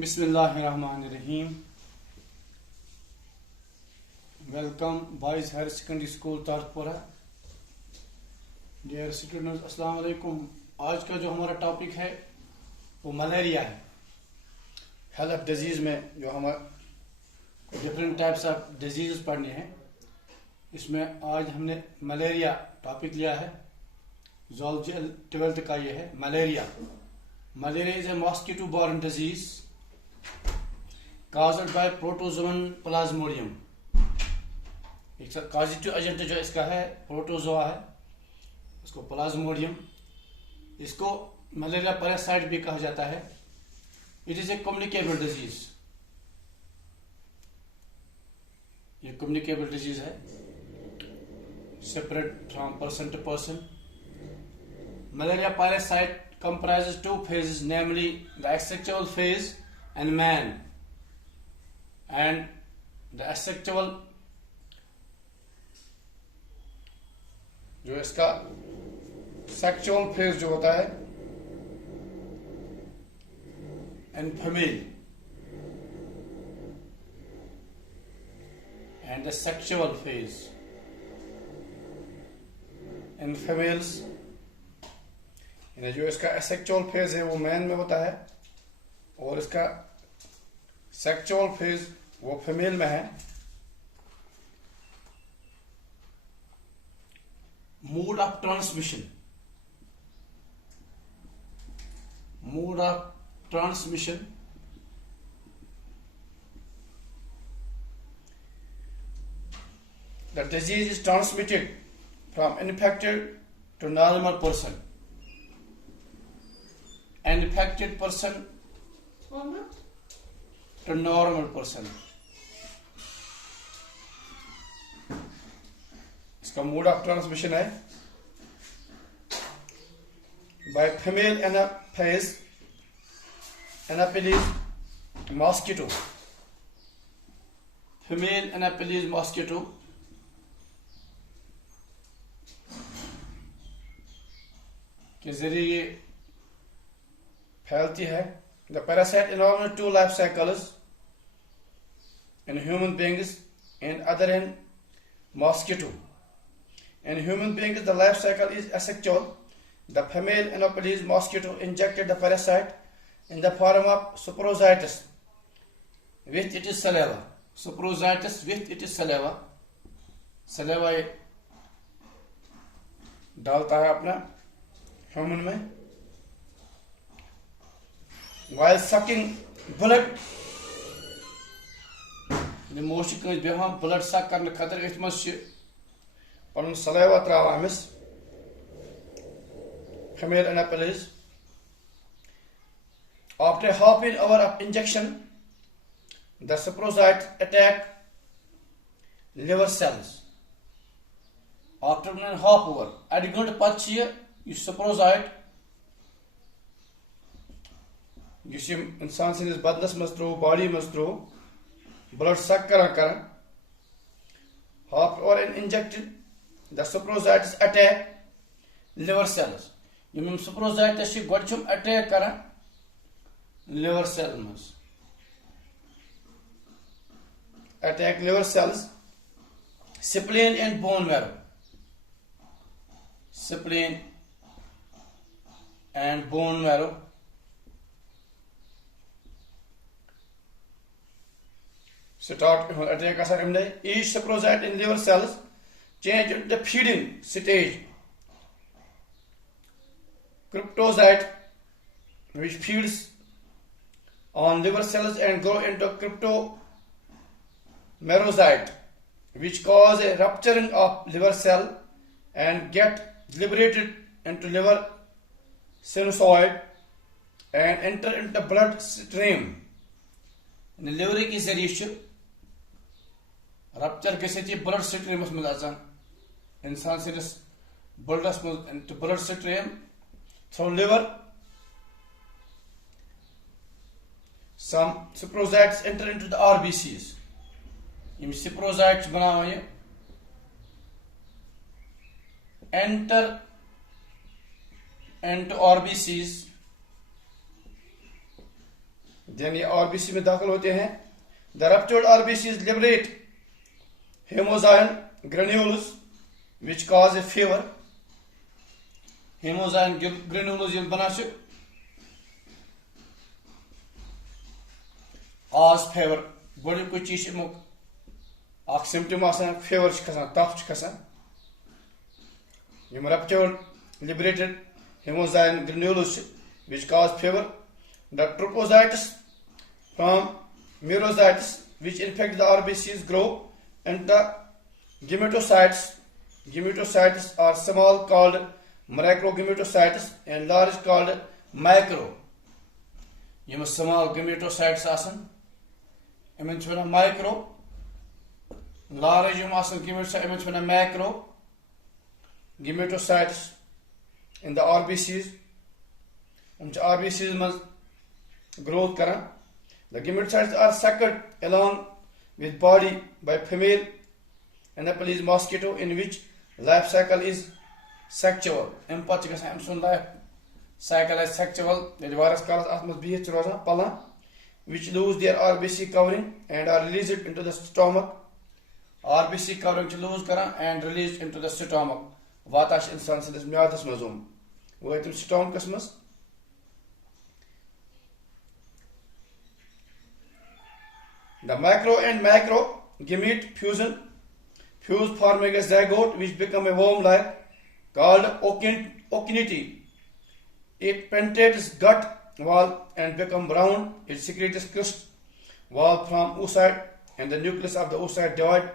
बिस्मिल्लाहिर्रहमानिर्रहीम। Welcome boys higher secondary school Tarpura. Dear students, अस्सलाम वालेकुम। आज का जो हमारा टॉपिक है वो मलेरिया है। हेल्थ डिजीज़ में जो हमारे डिफरेंट टाइप्स ऑफ डिजीज़ पढ़ने हैं, इसमें आज हमने मलेरिया टॉपिक लिया है। ज़ूलॉजी 12th का ये है malaria. Malaria is a mosquito-borne disease caused by protozoan plasmodium। एक कॉजिटिव एजेंट जो इसका है प्रोटोजोआ है, इसको प्लाज्मोडियम। इसको मलेरिया पैरासाइट भी कहा जाता है। It is a communicable disease. ये कम्युनिकेबल डिजीज है, separate from person to person. Malaria parasite comprises two phases, namely the asexual phase in man and the asexual जो इसका सेक्सुअल फेज जो होता है in female and the sexual phase in females। जो इसका sexual phase है वो man में होता है और इसका सेक्सुअल फेज वो फीमेल में है। Mode of transmission the disease is transmitted from infected to normal person. Infected person to normal person। इसका मोड ऑफ ट्रांसमिशन है by female Anopheles mosquito। female Anopheles mosquito के जरिए फैलती है। The parasite involves two life cycles in human beings and other in mosquito। In human beings, the life cycle is asexual। The female Anopheles mosquito injected the parasite in the form of sporozoites with its saliva। sporozoites with its saliva। saliva डालता है अपना human में। while sucking blood मोश बेहान blood suck करने खतर अथ मज पन सलाइवा त्रावान अमिस female Anopheles। after half an hour of injection the sporozoites attack liver cells। after half hour अड गंट पत sporozoite इंसान सैनिस बदनस मज त्रो बॉडी मज त्रो ब्लड सक कर हाफ और injected the sporozoites attack liver cells. यम sporozoites गोचम अटैक कर लिवर सेल मज attack liver cells spleen and bone marrow. Spleen and bone marrow start attack asar imde। each sporozoite in liver cells change into the feeding stage। cryptozoite which feeds on liver cells and grow into cryptomerozoite which cause a rupturing of liver cell and get liberated into liver sinusoid and enter into blood stream। Liver के जरिए rupture गि blood streams मज इंसान सैनिस ब्लडस मज blood stream through liver. some sporozoites enter into the RBCs। यम sporozoites बनावा ये enter into RBCs देन ये आरबीसी में दाखिल होते हैं। The ruptured RBCs liberate hemozoin granules which cause a fever. Hemozyme granules yel banan छ cause fever. Body कोई चीज मुक आख symptom आसान fever छ खसान तप छ खसान यम ruptured liberated hemozyme granules which cause fever. The tryphocytes from myositis which infect the RBCs grow and the gametocytes. Gametocytes are small called macrogametocytes and large called macro. Yem small gametocytes asan emen chuna micro, large yem asan gametocytes emen chuna macro. Gametocytes in the RBCs RBCs must growth karan. The gametocytes are sucked along with body by female Anopheles mosquito in which life cycle is sexual. Empathic Samson life cycle is sexual. The virus colors must be palan, which lose their RBC covering and are released into the stomach. RBC covering to lose karan and released into the stomach. Vatash insan this miadas mazum. Wait to stomach Christmas. The macro and macro gamete fuse forming a zygote which become a worm-like called okinity. It penetrates gut wall and become round. It secretes crust wall from oocyte and the nucleus of the oocyte divide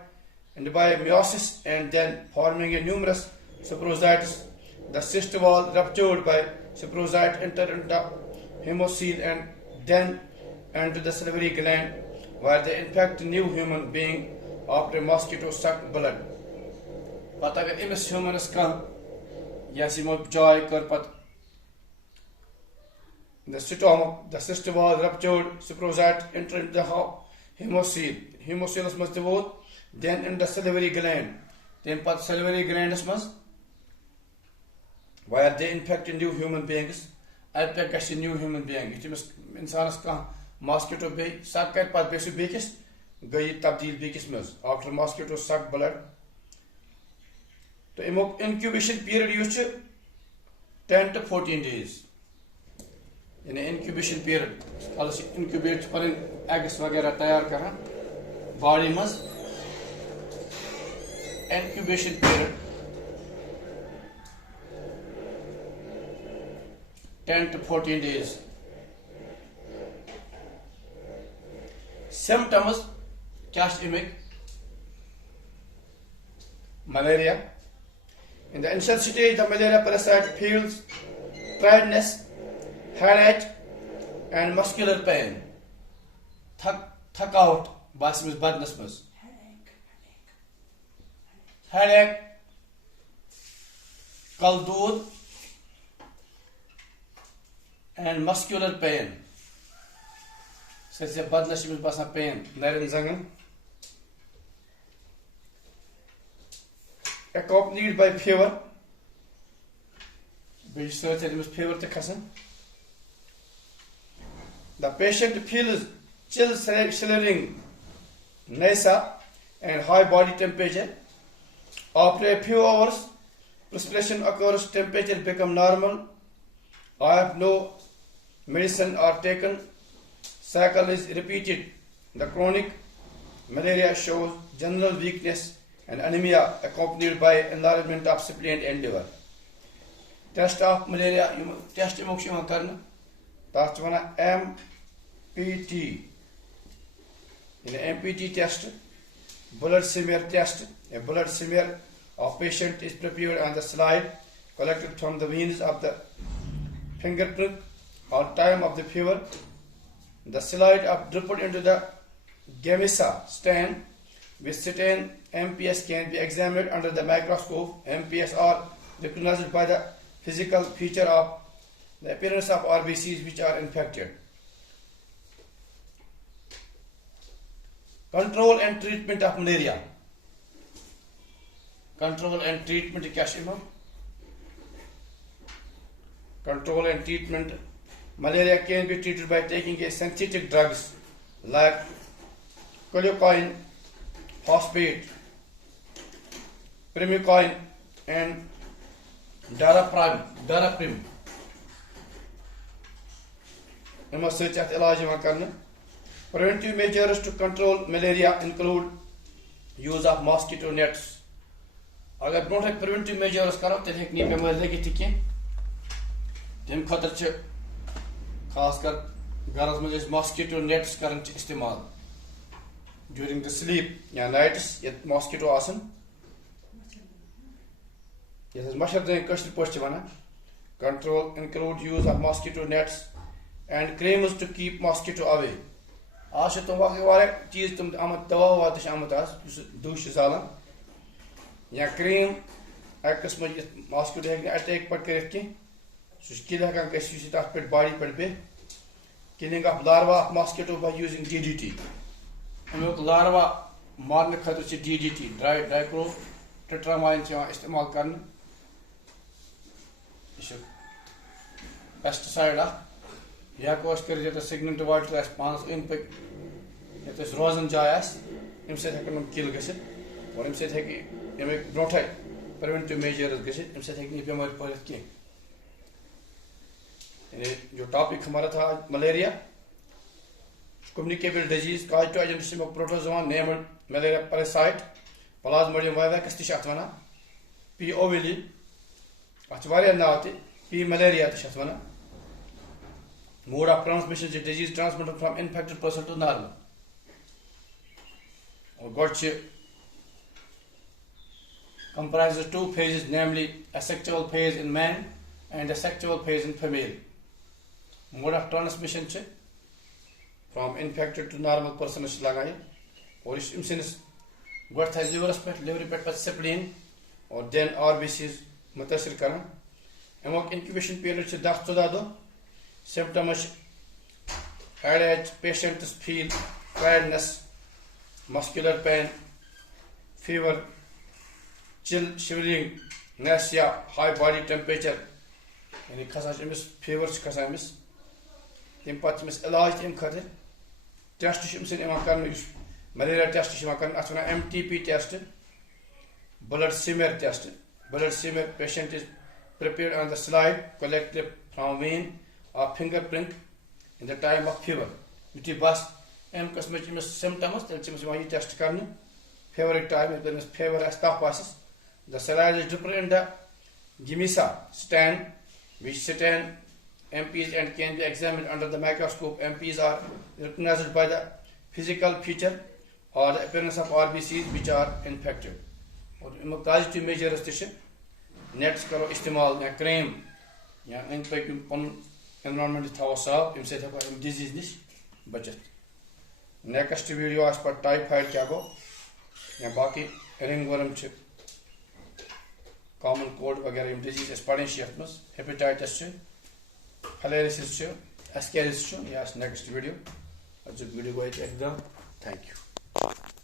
and by meiosis and then forming a numerous sporocytes. The cyst wall ruptured by sporocyte enter into hemocoel and then into the salivary gland where they infect new human being after mosquito suck blood. But agar imis human is kan yasimo joy kar pat the stomach, the cyst wall ruptured, sporocyte enter into the hemocoel. Hemocoel must devote then in the salivary gland. Then pat salivary gland must where they infect new human beings. Infect new human being. It must insanas kan mosquito be suck kar pat besu bekis गई तब्दील बेकिस मज after mosquito सक blood तो अमुक incubation period use 10 to 14 days यानी incubation period अलस incubate पन eggs वगैरह तैयार करा बॉडी मज incubation period 10 to 14 days. Symptoms Chastimic malaria. In the initial stage, the malaria parasite feels tiredness, headache, and muscular pain. Thak out, basmis badness. Headache, kaldud, and muscular pain. Says the badness basa pain. Narin zangan. Accompanied by fever. Which search that fever to cousin. The patient feels chill shivering, nausea, and high body temperature. After a few hours, perspiration occurs, temperature become normal. I have no medicine or taken. Cycle is repeated. The chronic malaria shows general weakness and anemia accompanied by enlargement of spleen and liver. Test of malaria, test emotion karna. That's one MPT. In the MPT test, blood smear test, a blood smear of patient is prepared on the slide collected from the veins of the fingerprint or time of the fever. The slide of dripped into the Gamesa stain with certain MPS can be examined under the microscope. MPS are recognized by the physical feature of the appearance of RBCs which are infected. Control and treatment of malaria. Control and treatment Control and treatment malaria can be treated by taking a synthetic drugs like cholecoin, phosphate, primucoin, and daraprim. Preventive measures to control malaria include use of mosquito nets. अगर brought preventive measures करो तेल हेक नहीं बेमारी लगित कह तम खतर खास कर घर मज मॉस्किटो नेट्स कर इस्तेमाल ड्यूरिंग द स्लीप या नाइट्स ये मॉस्किटो आसन मच्छर कशर पे वन control include use of mosquito nets and creams to keep mosquito away आज तुम वारिया चीज तुम आमत दवा ववा आमत आज दुश जालान या क्रीम अक किस्म मॉस्किटो हेक अटैक पे कर किल हेकान तथ पे बॉडी पे पे killing of larva of mosquito by using DDT अमुक लार्वा मारने खतर DDT डाइक्लोटेट्रामाइन इस्तेमाल कर पेस्टिसाइड यह हेको कर सिग्नेंट वाटर पानस अंद पे ये रोजन जाय अमे हेकन किल गसित और अमे ब्रोटे प्रिवेंटिव मेजर्स गसित अमे बेमारी फहलित कह जो टॉपिक हमारा था malaria communicable disease cytogenesis protozoa named malaria parasite plasmodium vivax अत वन P. ovale अत नाव P. malaria वन mode of transmission is disease transmitted from infected person to normal और God comprises two phases, namely a sexual phase in man and a sexual phase in female. Mode of transmission from infected to normal person और इस God था liver पे spleen और then RBCs मुतासिर कर अमुक incubation period 10-14 दो symptoms headache, patients feel tiredness, muscular pain, fever, chill, shivering, nausea, high body temperature यानी खसान फीवर खसान तम पे इलाज तम खतर टेस्ट कर मलेरिया टेस्ट कर अत वन MTP test blood smear patient is prepared on the slide collected from vein or fingerprint in the time of fever यु बस अम कस्म symptoms तेल टेस्ट कर फेवरिक टाइम फेवर तफ the slide is dipped in the Gemisa stand which stand MPs and can be examined under the microscope. MPs are recognized by the physical feature or the appearance of RBCs which are infected. और इम positive measures nets करो इस्तेमाल या cream या अंद पे पन environment थो साफ अमे सको डिजीज नश बचत नेक्स्ट वीडियो आज पर टाइफाइड क्या गो या बाकी रिंगवर्म कॉमन कोल्ड वगैरह डिजीज पढ़े यथ मज हेपेटाइटिस फिलेरिसिस एस्केरिस यह नेक्स्ट वीडियो वीडियो गो एकदम थैंक यू